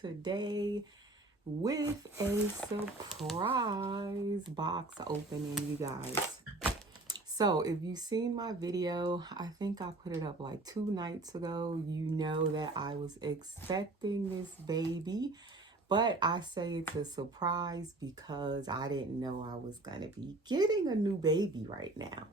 today with a surprise box opening, you guys. So if you've seen my video, I think I put it up like 2 nights ago. You know that I was expecting this baby, but I say it's a surprise because I didn't know I was going to be getting a new baby right now.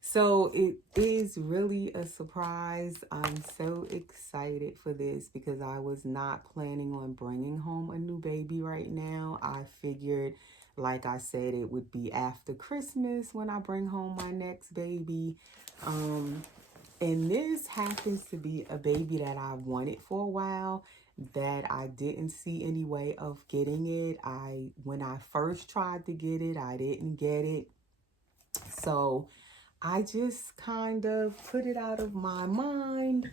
So it is really a surprise. I'm so excited for this because I was not planning on bringing home a new baby right now. I figured, like I said, it would be after Christmas when I bring home my next baby. And this happens to be a baby that I wanted for a while, that I didn't see any way of getting it. When I first tried to get it, I didn't get it. So I just kind of put it out of my mind.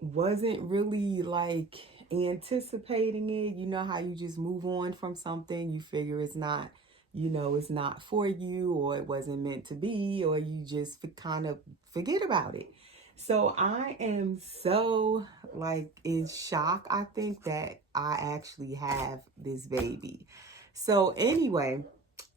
Wasn't really like anticipating it. You know how you just move on from something, you figure it's not, it's not for you, or it wasn't meant to be, or you just kind of forget about it. So I am so like in shock, I think, that I actually have this baby. So anyway,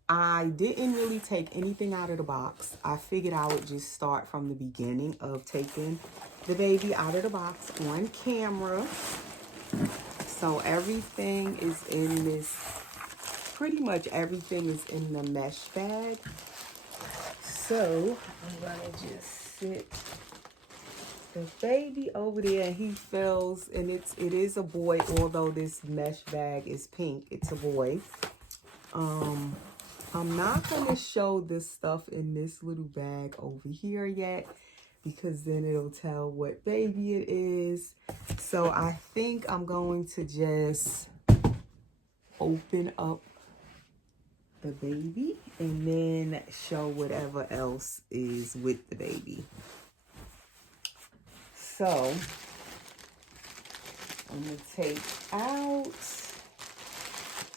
I didn't really take anything out of the box. I figured I would just start from the beginning of taking the baby out of the box on camera. So everything is in this, pretty much everything is in the mesh bag. So I'm gonna just sit the baby over there, and he feels, and it is a boy, although this mesh bag is pink, it's a boy. I'm not going to show this stuff in this little bag over here yet, because then it'll tell what baby it is. So I think I'm going to just open up the baby and then show whatever else is with the baby. So I'm going to take out...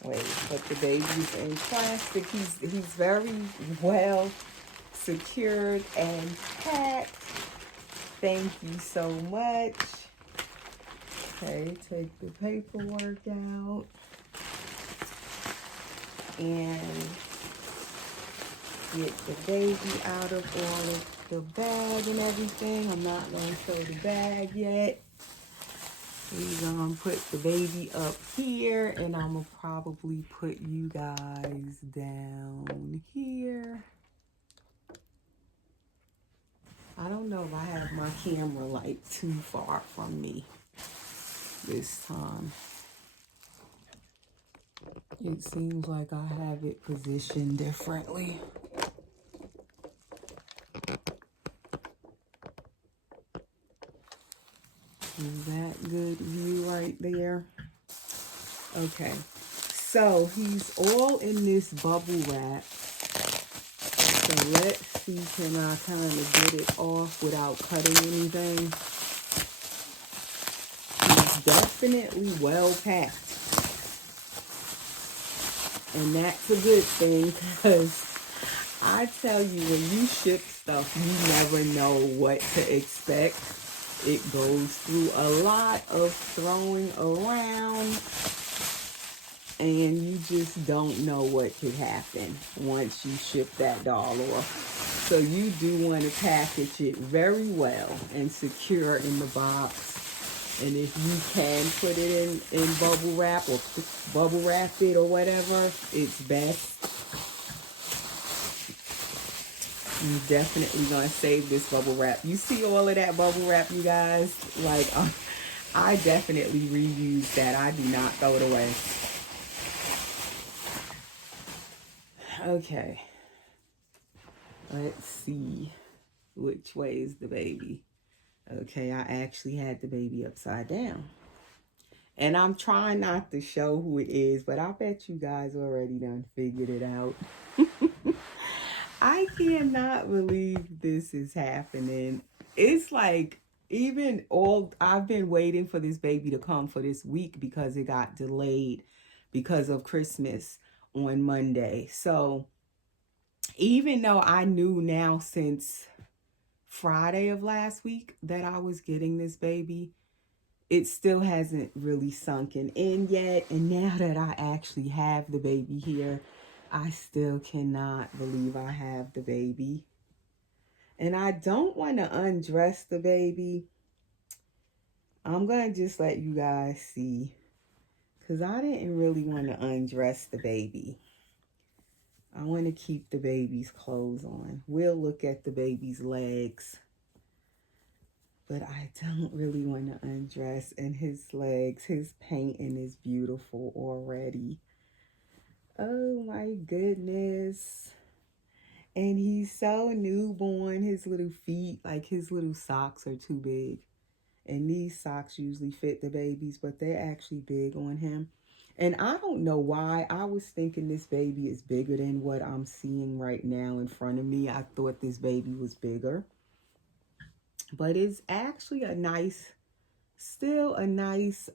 Wait, but the baby's in plastic. He's very well secured and packed. Thank you so much. Okay, take the paperwork out. And get the baby out of all of the bag and everything. I'm not going to show the bag yet. We're gonna put the baby up here, and I'm gonna probably put you guys down here. I don't know if I have my camera like too far from me this time. It seems like I have it positioned differently. Is that good view right there? Okay, so he's all in this bubble wrap. So let's see, can I kind of get it off without cutting anything? He's definitely well packed. And that's a good thing, because I tell you, when you ship stuff, you never know what to expect. It goes through a lot of throwing around, and you just don't know what could happen once you ship that doll off. So you do want to package it very well and secure in the box. And if you can put it in bubble wrap, or bubble wrap it, or whatever, it's best. I'm definitely gonna save this bubble wrap. You see all of that bubble wrap, you guys? Like, I definitely reuse that. I do not throw it away. Okay. Let's see which way is the baby. Okay, I actually had the baby upside down. And I'm trying not to show who it is, but I bet you guys already done figured it out. I cannot believe this is happening. It's like, I've been waiting for this baby to come for this week because it got delayed because of Christmas on Monday. So even though I knew now since Friday of last week that I was getting this baby, it still hasn't really sunken in yet. And now that I actually have the baby here, I still cannot believe I have the baby. And I don't want to undress the baby. I'm going to just let you guys see, because I didn't really want to undress the baby. I want to keep the baby's clothes on. We'll look at the baby's legs, but I don't really want to undress. And his legs, his painting is beautiful already. Oh my goodness. And he's so newborn. His little feet, like his little socks are too big. And these socks usually fit the babies, but they're actually big on him. And I don't know why. I was thinking this baby is bigger than what I'm seeing right now in front of me. I thought this baby was bigger. But it's actually a nice, still a nice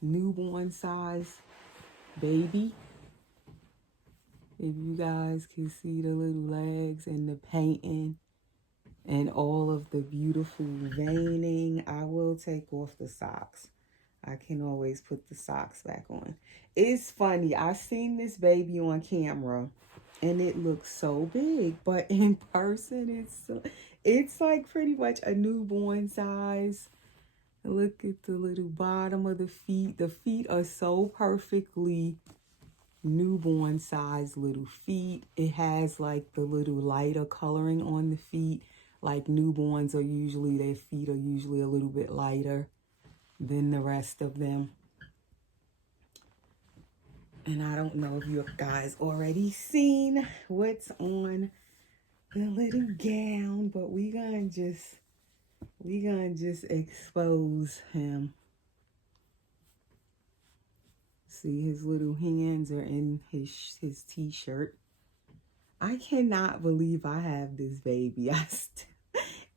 newborn size baby. If you guys can see the little legs and the painting and all of the beautiful veining. I will take off the socks. I can always put the socks back on. It's funny. I seen this baby on camera and it looks so big, but in person it's like pretty much a newborn size. Look at the little bottom of the feet. The feet are so perfectly newborn size little feet. It has like the little lighter coloring on the feet. Like newborns are usually, their feet are usually a little bit lighter than the rest of them. And I don't know if you guys already seen what's on the little gown, but we gonna just expose him. See, his little hands are in his t-shirt. I cannot believe I have this baby.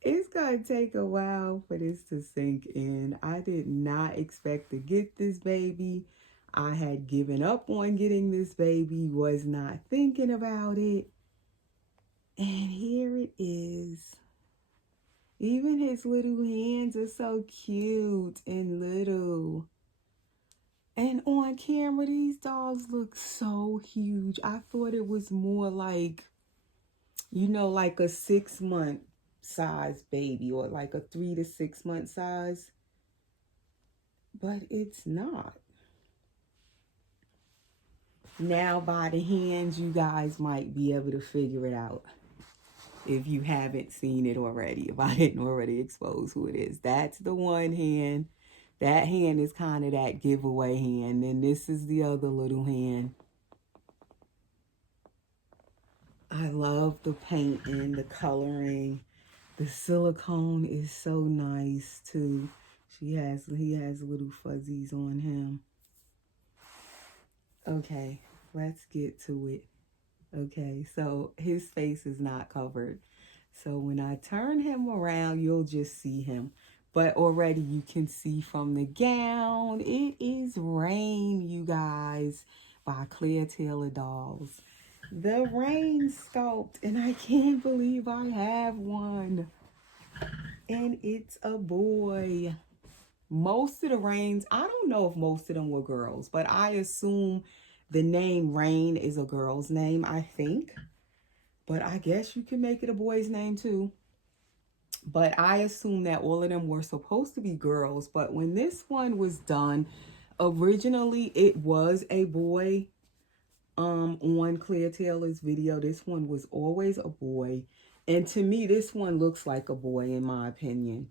It's gonna take a while for this to sink in. I did not expect to get this baby. I had given up on getting this baby, was not thinking about it. And here it is. Even his little hands are so cute and little. And on camera, these dogs look so huge. I thought it was more like, you know, like a 6-month size baby or like a 3 to 6 month size. But it's not. Now by the hands, you guys might be able to figure it out. If you haven't seen it already, if I didn't already expose who it is. That's the one hand. That hand is kind of that giveaway hand. And this is the other little hand. I love the paint and the coloring. The silicone is so nice too. He has little fuzzies on him. Okay, let's get to it. Okay, so his face is not covered. So when I turn him around, you'll just see him. But already you can see from the gown, it is Rain, you guys, by Claire Taylor Dolls. The Rain sculpt, and I can't believe I have one. And it's a boy. Most of the Rains, I don't know if most of them were girls, but I assume the name Rain is a girl's name, I think. But I guess you can make it a boy's name too. But I assume that all of them were supposed to be girls. But when this one was done, originally it was a boy. On Claire Taylor's video, this one was always a boy. And to me, this one looks like a boy in my opinion.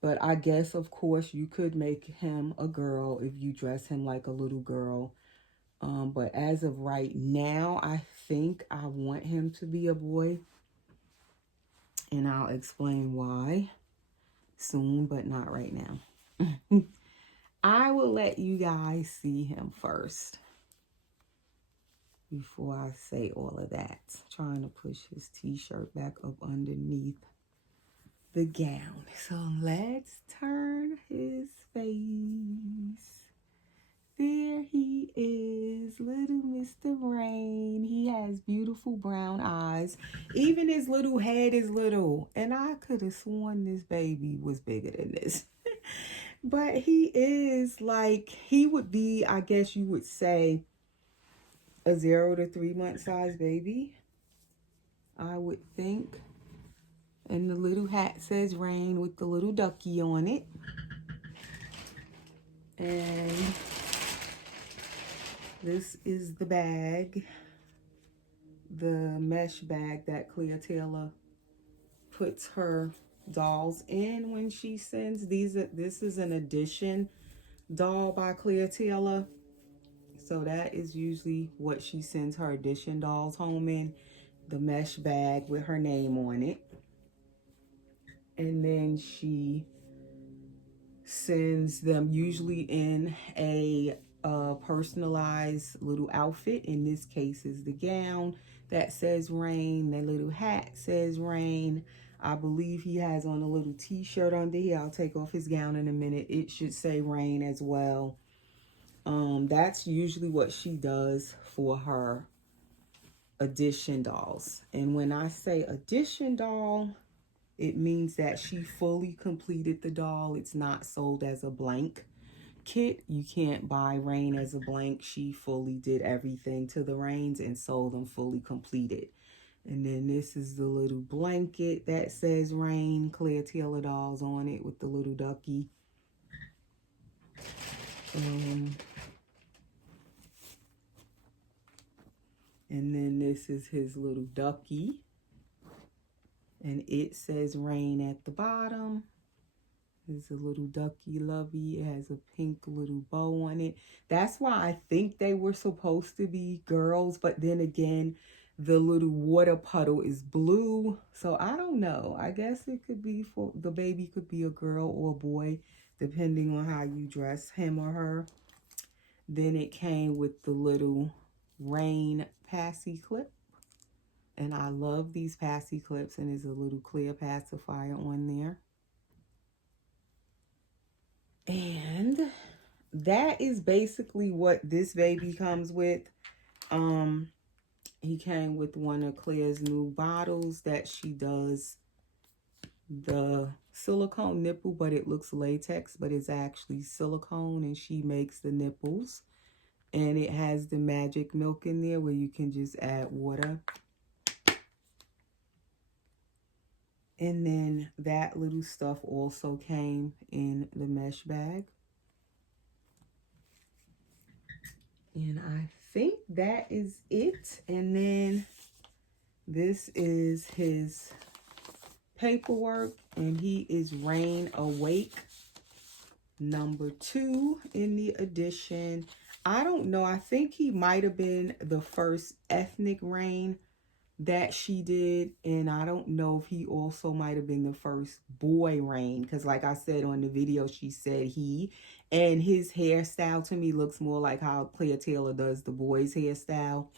But I guess, of course, you could make him a girl if you dress him like a little girl. But as of right now, I think I want him to be a boy. And I'll explain why soon, but not right now. I will let you guys see him first before I say all of that. Trying to push his t-shirt back up underneath the gown. So let's turn his face. There he is, little Mr. Rain. He has beautiful brown eyes. Even his little head is little. And I could have sworn this baby was bigger than this. But he is like, he would be, I guess you would say, a 0 to 3 month size baby, I would think. And the little hat says Rain with the little ducky on it. And this is the bag, the mesh bag that Clea Taylor puts her dolls in when she sends these. This is an edition doll by Clea Taylor. So that is usually what she sends her edition dolls home in, the mesh bag with her name on it. And then she sends them usually in a personalized little outfit. In this case is the gown that says Rain. The little hat says Rain. I believe he has on a little t-shirt under here. I'll take off his gown in a minute. It should say Rain as well. That's usually what she does for her edition dolls. And when I say edition doll, it means that she fully completed the doll. It's not sold as a blank kit. You can't buy Rain as a blank. She fully did everything to the reins and sold them fully completed. And then this is the little blanket that says Rain, Clea Taylor dolls on it with the little ducky. And then this is his little ducky. And it says Rain at the bottom. There's a little ducky lovey. It has a pink little bow on it. That's why I think they were supposed to be girls. But then again, the little water puddle is blue. So I don't know. I guess it could be for the baby, could be a girl or a boy, depending on how you dress him or her. Then it came with the little Rain passy clip. And I love these passy clips. And there's a little clear pacifier on there. And that is basically what this baby comes with. He came with one of Claire's new bottles that she does the silicone nipple, but it looks latex, but it's actually silicone, and she makes the nipples. And it has the magic milk in there where you can just add water. And then that little stuff also came in the mesh bag. And I think that is it. And then this is his paperwork. And he is Rain Awake #2 in the edition. I don't know. I think he might have been the first ethnic Rain that she did. And I don't know if he also might have been the first boy Rain. Because like I said on the video, she said he. And his hairstyle to me looks more like how Clea Taylor does the boys' hairstyle.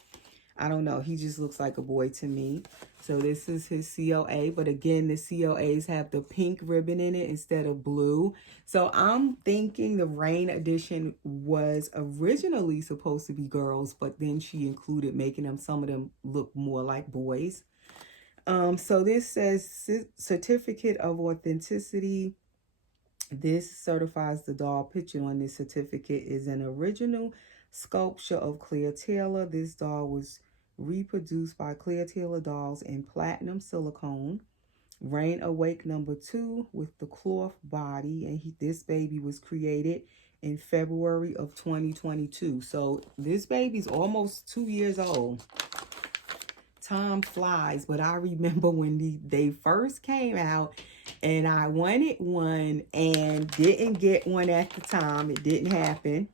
I don't know. He just looks like a boy to me. So this is his COA. But again, the COAs have the pink ribbon in it instead of blue. So I'm thinking the Rain edition was originally supposed to be girls. But then she included making them, some of them look more like boys. So this says Certificate of Authenticity. This certifies the doll picture on this certificate is an original sculpture of Clea Taylor. This doll was reproduced by Clea Taylor Dolls in platinum silicone. Rain Awake #2 with the cloth body. And this baby was created in February of 2022. So this baby's almost 2 years old. Time flies, but I remember when they first came out and I wanted one and didn't get one at the time. It didn't happen.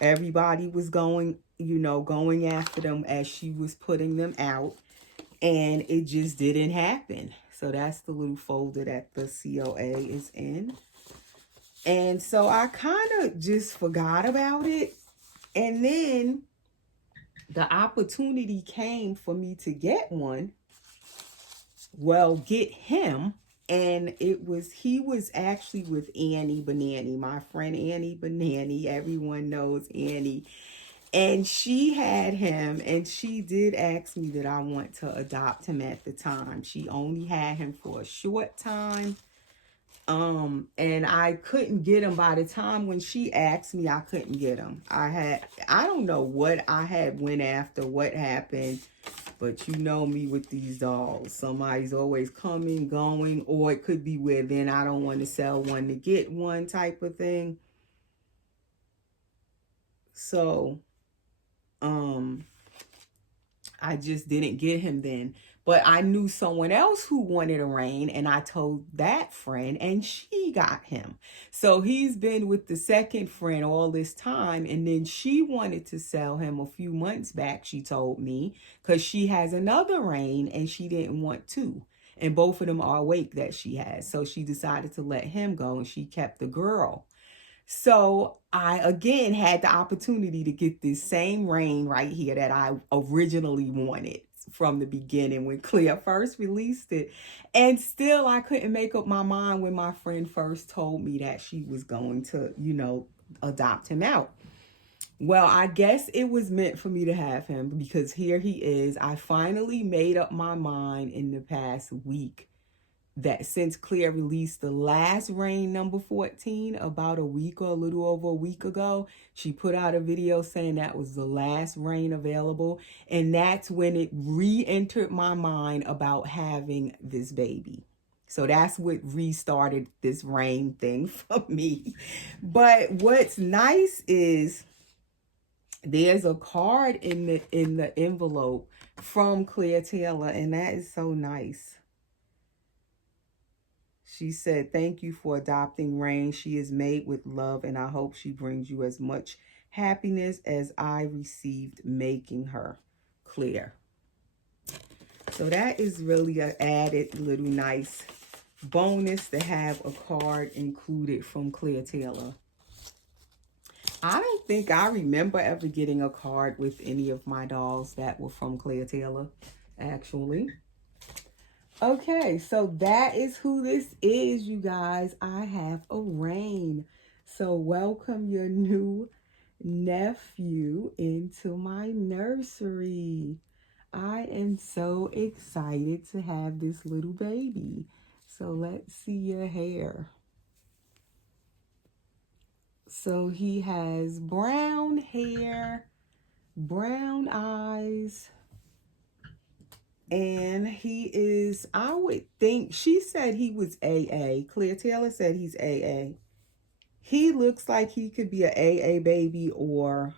Everybody was going after them as she was putting them out, and it just didn't happen. So that's the little folder that the COA is in. And so I kind of just forgot about it. And then the opportunity came for me to get one. Well, get him. And he was actually with Annie Banani, my friend Annie Banani. Everyone knows Annie. And she had him, and she did ask me that I want to adopt him at the time. She only had him for a short time. And I couldn't get them. By the time when she asked me, I couldn't get them. I don't know what I had went after, what happened, but you know me with these dolls. Somebody's always coming, going, or it could be where then I don't want to sell one to get one type of thing. So, I just didn't get him then. But I knew someone else who wanted a rain, and I told that friend, and she got him. So he's been with the second friend all this time, and then she wanted to sell him a few months back, she told me, because she has another rain and she didn't want to. And both of them are awake that she has. So she decided to let him go, and she kept the girl. So I again had the opportunity to get this same rain right here that I originally wanted from the beginning when Clea first released it. And still I couldn't make up my mind when my friend first told me that she was going to, adopt him out. Well, I guess it was meant for me to have him because here he is. I finally made up my mind in the past week that since Clea released the last rain number 14 about a week or a little over a week ago, she put out a video saying that was the last rain available. And that's when it re-entered my mind about having this baby. So that's what restarted this rain thing for me. But what's nice is there's a card in the envelope from Clea Taylor, and that is so nice. She said, "Thank you for adopting Rain. She is made with love, and I hope she brings you as much happiness as I received making her." Clear. So that is really an added little nice bonus to have a card included from Clea Taylor. I don't think I remember ever getting a card with any of my dolls that were from Clea Taylor, actually. Okay, so that is who this is, you guys. I have a rain. So welcome your new nephew into my nursery. I am so excited to have this little baby. So let's see your hair. So he has brown hair, brown eyes, and he is, I would think, she said he was AA. Clea Taylor said he's AA. He looks like he could be an AA baby, or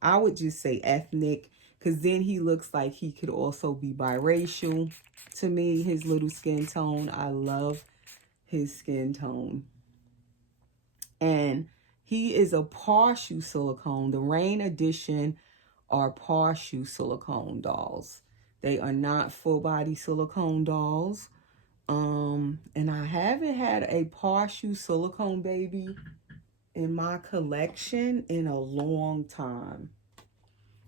I would just say ethnic, because then he looks like he could also be biracial to me. His little skin tone, I love his skin tone. And he is a partial silicone. The Rain Edition are partial silicone dolls. They are not full body silicone dolls. And I haven't had a partial silicone baby in my collection in a long time.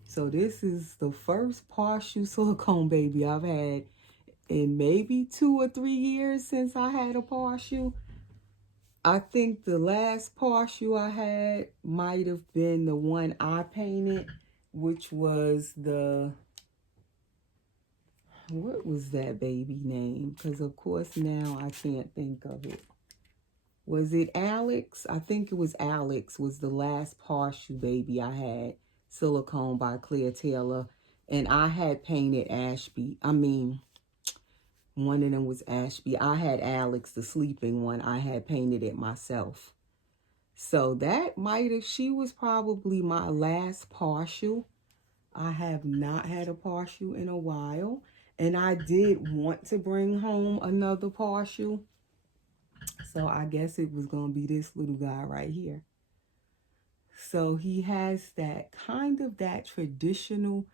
So this is the first partial silicone baby I've had in maybe 2 or 3 years since I had a partial. I think the last partial I had might have been the one I painted, which was the, what was that baby name? Because of course now I can't think of it. Was it Alex? I think it was Alex was the last partial baby I had. Silicone by Clea Taylor. And I had painted Ashby. One of them was Ashby. I had Alex, the sleeping one. I had painted it myself. So that might have, she was probably my last partial. I have not had a partial in a while. And I did want to bring home another partial. So I guess it was going to be this little guy right here. So he has that kind of that traditional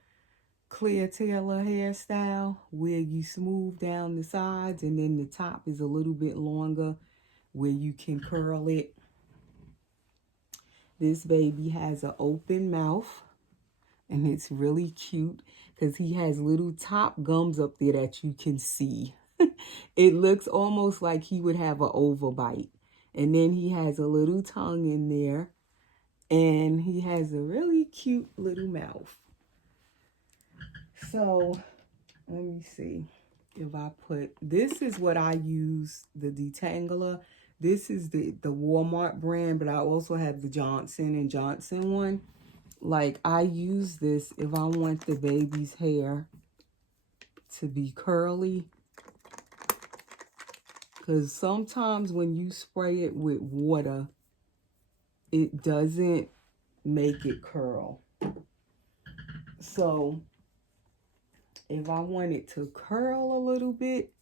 Clea Taylor hairstyle where you smooth down the sides and then the top is a little bit longer where you can curl it. This baby has an open mouth and it's really cute because he has little top gums up there that you can see. It looks almost like he would have an overbite. And then he has a little tongue in there. And he has a really cute little mouth. So, let me see. If I put, this is what I use, the detangler. This is the Walmart brand, but I also have the Johnson & Johnson one. Like, I use this if I want the baby's hair to be curly. Because sometimes when you spray it with water, it doesn't make it curl. So if I want it to curl a little bit,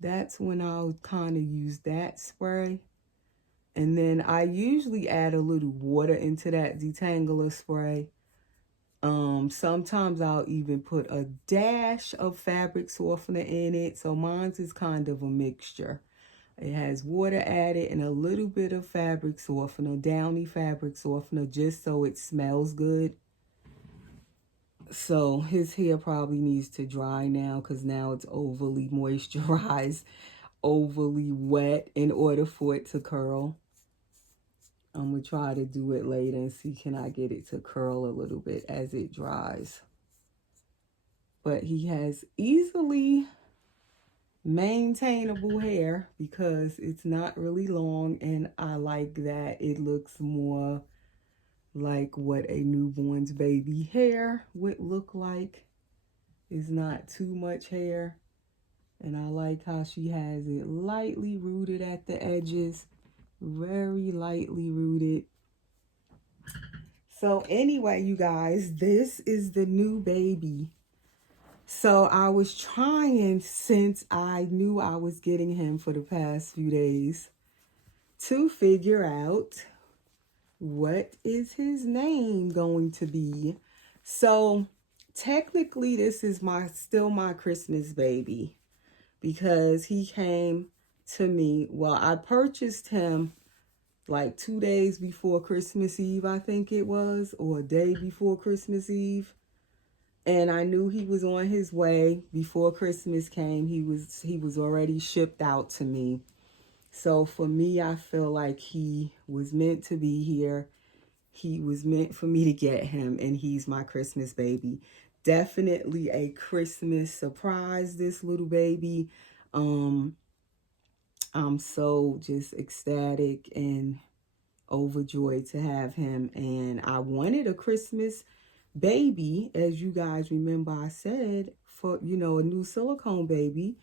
that's when I'll kind of use that spray. And then I usually add a little water into that detangler spray. Sometimes I'll even put a dash of fabric softener in it. So mine's is kind of a mixture. It has water added and a little bit of fabric softener, downy fabric softener, just so it smells good. So his hair probably needs to dry now because now it's overly moisturized, overly wet in order for it to curl. I'm going to try to do it later and see can I get it to curl a little bit as it dries. But he has easily maintainable hair because it's not really long, and I like that it looks more like what a newborn's baby hair would look like. It's not too much hair, and I like how she has it lightly rooted at the edges, very lightly rooted. So anyway, you guys, this is the new baby. So I was trying, since I knew I was getting him for the past few days, to figure out what is his name going to be. So technically this is still my Christmas baby because he came to me. Well, I purchased him like 2 days before Christmas Eve, I think it was, or a day before Christmas Eve. And I knew he was on his way before Christmas came. He was already shipped out to me. So for me, I feel like he was meant to be here. He was meant for me to get him, and he's my Christmas baby. Definitely a Christmas surprise, this little baby. I'm so just ecstatic and overjoyed to have him. And I wanted a Christmas baby, as you guys remember I said, for, you know, a new silicone baby.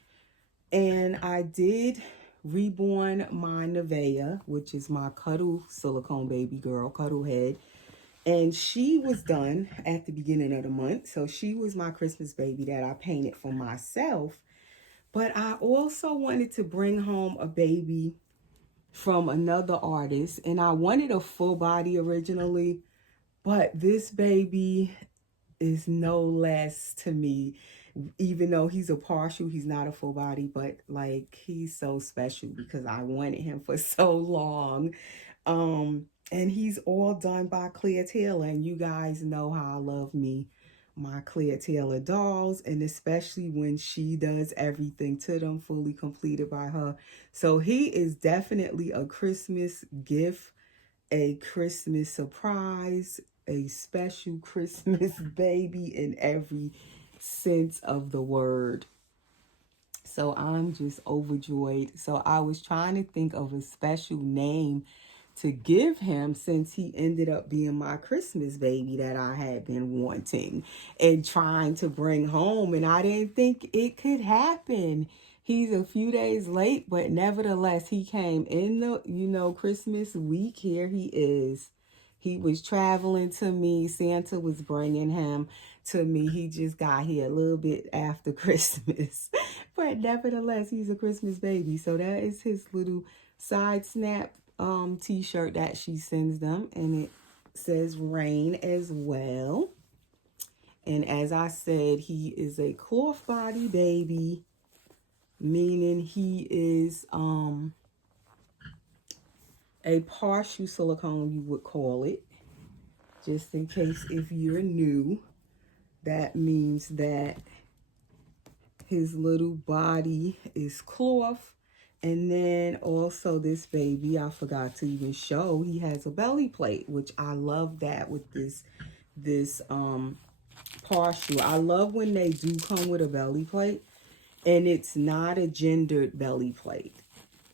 And I did reborn my Nevaeh, which is my cuddle silicone baby girl, cuddle head. And she was done at the beginning of the month. So she was my Christmas baby that I painted for myself. But I also wanted to bring home a baby from another artist. And I wanted a full body originally. But this baby is no less to me. Even though he's a partial, he's not a full body, but like he's so special because I wanted him for so long. And he's all done by Claire Taylor, and you guys know how I love me my Claire Taylor dolls, and especially when she does everything to them, fully completed by her. So he is definitely a Christmas gift, a Christmas surprise, a special Christmas baby in every sense of the word. So I'm just overjoyed. So I was trying to think of a special name to give him since he ended up being my Christmas baby that I had been wanting and trying to bring home. And I didn't think it could happen. He's a few days late, but nevertheless, he came in the, you know, Christmas week. Here he is. He was traveling to me. Santa was bringing him to me. He just got here a little bit after Christmas. But nevertheless, he's a Christmas baby. So that is his little side snap t-shirt that she sends them. And it says rain as well. And as I said, he is a cloth body baby, meaning he is a partial silicone, you would call it. Just in case if you're new, that means that his little body is cloth. And then also this baby, I forgot to even show, he has a belly plate, which I love that with this partial. I love when they do come with a belly plate and it's not a gendered belly plate.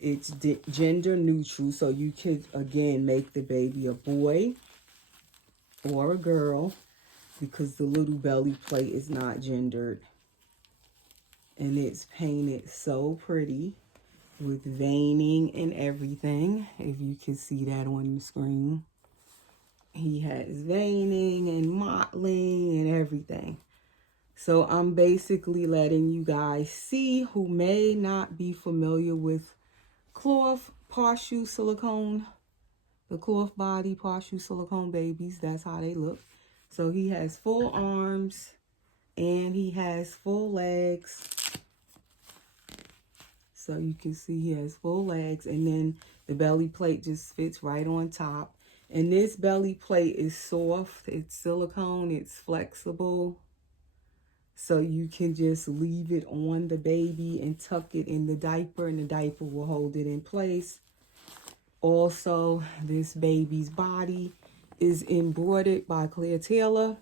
It's gender neutral, so you could, again, make the baby a boy or a girl because the little belly plate is not gendered. And it's painted so pretty with veining and everything, if you can see that on the screen. He has veining and mottling and everything. So I'm basically letting you guys see who may not be familiar with cloth partial silicone, the cloth body partial silicone babies. That's how they look. So he has full arms and he has full legs. So you can see he has full legs, and then the belly plate just fits right on top. And this belly plate is soft, it's silicone, it's flexible. So you can just leave it on the baby and tuck it in the diaper, and the diaper will hold it in place. Also, this baby's body is embroidered by Claire Taylor,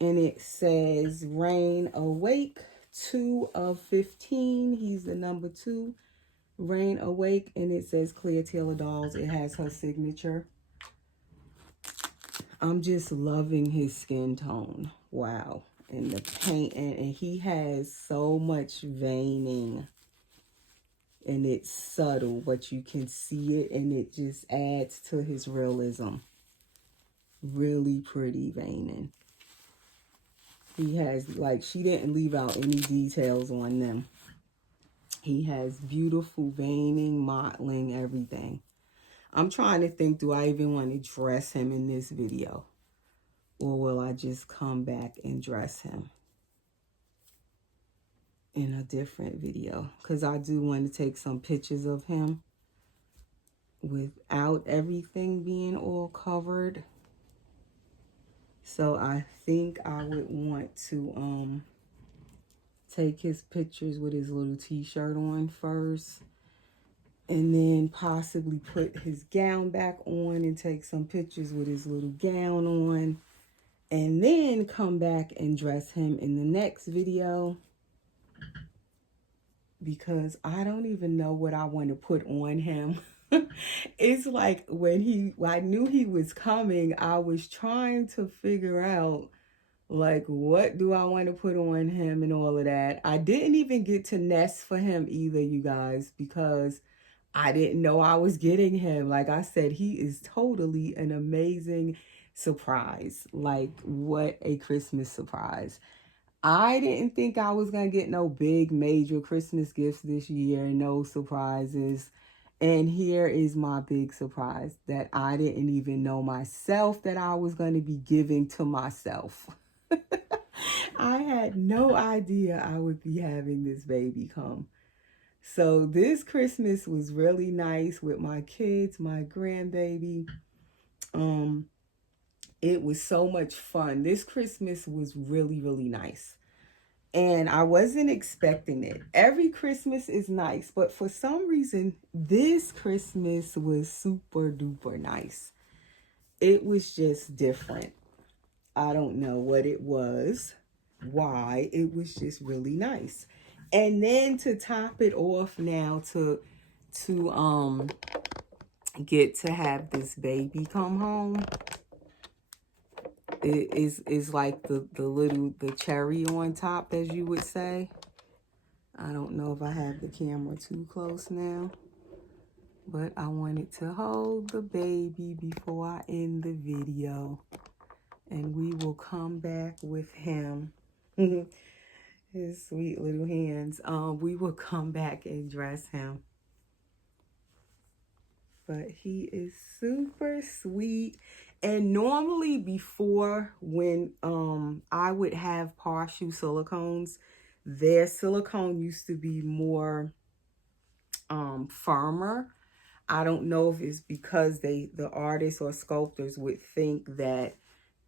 and it says Rain Awake 2 of 15. He's the number 2. Rain Awake, and it says Claire Taylor Dolls. It has her signature. I'm just loving his skin tone. Wow. And the paint, and he has so much veining. And it's subtle, but you can see it, and it just adds to his realism. Really pretty veining. He has, like, she didn't leave out any details on them. He has beautiful veining, mottling, everything. I'm trying to think, do I even want to dress him in this video? Or will I just come back and dress him in a different video? Because I do want to take some pictures of him without everything being all covered. So I think I would want to take his pictures with his little t-shirt on first, and then possibly put his gown back on and take some pictures with his little gown on, and then come back and dress him in the next video, because I don't even know what I want to put on him. It's like when I knew he was coming, I was trying to figure out, like, what do I want to put on him and all of that. I didn't even get to nest for him either, you guys, because I didn't know I was getting him. Like I said, he is totally an amazing surprise. Like, what a Christmas surprise. I didn't think I was going to get no big major Christmas gifts this year, no surprises. And here is my big surprise that I didn't even know myself that I was going to be giving to myself. I had no idea I would be having this baby come. So this Christmas was really nice with my kids, my grandbaby. It was so much fun. This Christmas was really, really nice. And I wasn't expecting it. Every Christmas is nice, but for some reason, this Christmas was super duper nice. It was just different. I don't know what it was, why. It was just really nice. And then to top it off now, to get to have this baby come home, it is like the cherry on top, as you would say. I don't know if I have the camera too close now, but I wanted to hold the baby before I end the video, and we will come back with him. His sweet little hands. We will come back and dress him. But he is super sweet. And normally before, when I would have partial silicones, their silicone used to be more firmer. I don't know if it's because the artists or sculptors would think that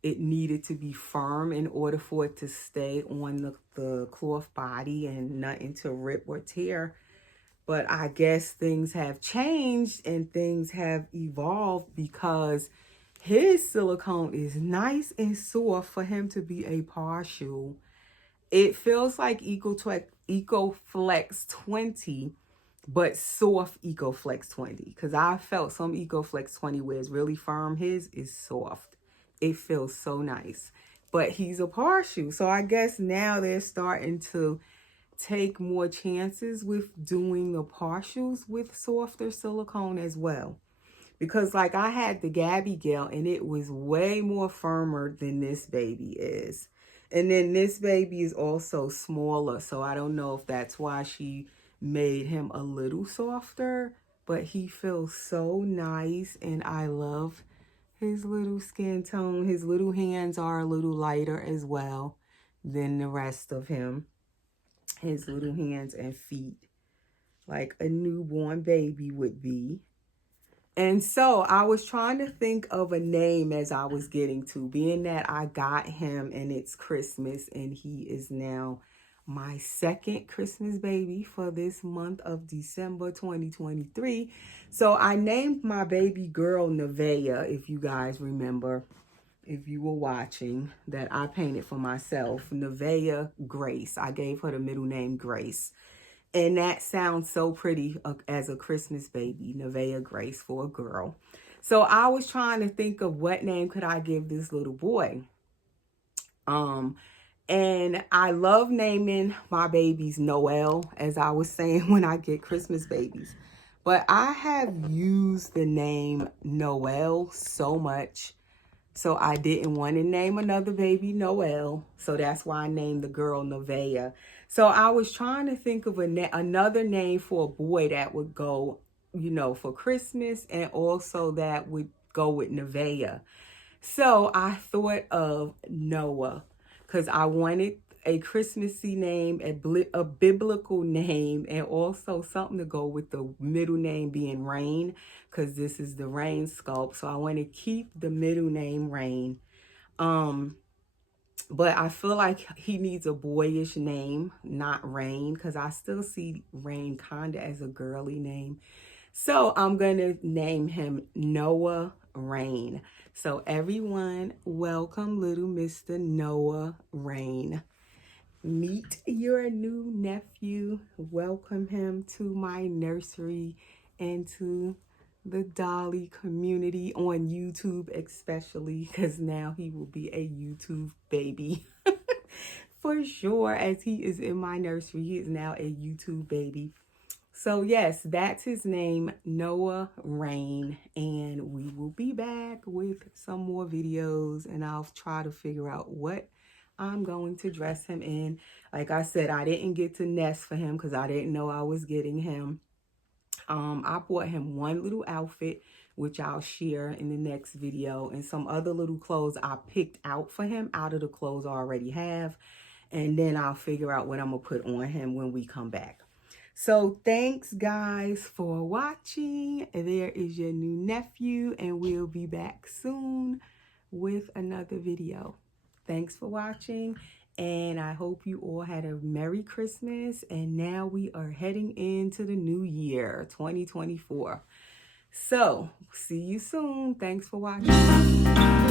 it needed to be firm in order for it to stay on the cloth body and nothing to rip or tear. But I guess things have changed and things have evolved, because his silicone is nice and soft for him to be a partial. It feels like EcoFlex 20 but soft EcoFlex 20, because I felt some EcoFlex 20 where it's really firm. His is soft. It feels so nice. But he's a partial. So I guess now they're starting to take more chances with doing the partials with softer silicone as well. Because like I had the Gabby Gel and it was way more firmer than this baby is. And then this baby is also smaller. So I don't know if that's why she made him a little softer. But he feels so nice and I love his little skin tone. His little hands are a little lighter as well than the rest of him. His little hands and feet, like a newborn baby would be. And so I was trying to think of a name as I was getting to, being that I got him and it's Christmas and he is now my second Christmas baby for this month of December 2023. So I named my baby girl Nevaeh, if you guys remember, if you were watching, that I painted for myself, Nevaeh Grace. I gave her the middle name Grace. And that sounds so pretty as a Christmas baby, Nevaeh Grace for a girl. So I was trying to think of what name could I give this little boy. And I love naming my babies Noel, as I was saying when I get Christmas babies. But I have used the name Noel so much. So I didn't want to name another baby Noel. So that's why I named the girl Nevaeh. So I was trying to think of another name for a boy that would go, you know, for Christmas and also that would go with Nevaeh. So I thought of Noah because I wanted a Christmassy name, a biblical name, and also something to go with the middle name being Rain, because this is the Rain sculpt. So I want to keep the middle name Rain. But I feel like he needs a boyish name, not Rain, because I still see Rain kind of as a girly name. So I'm going to name him Noah Rain. So everyone, welcome little Mr. Noah Rain. Meet your new nephew. Welcome him to my nursery and to the Dolly community on YouTube, especially because now he will be a YouTube baby. For sure, as he is in my nursery, he is now a YouTube baby. So yes, that's his name, Noah Rain, and we will be back with some more videos and I'll try to figure out what I'm going to dress him in. Like I said, I didn't get to nest for him because I didn't know I was getting him. I bought him one little outfit, which I'll share in the next video, and some other little clothes I picked out for him out of the clothes I already have. And then I'll figure out what I'm going to put on him when we come back. So thanks guys for watching. There is your new nephew and we'll be back soon with another video. Thanks for watching and I hope you all had a Merry Christmas, and now we are heading into the new year 2024. So see you soon. Thanks for watching.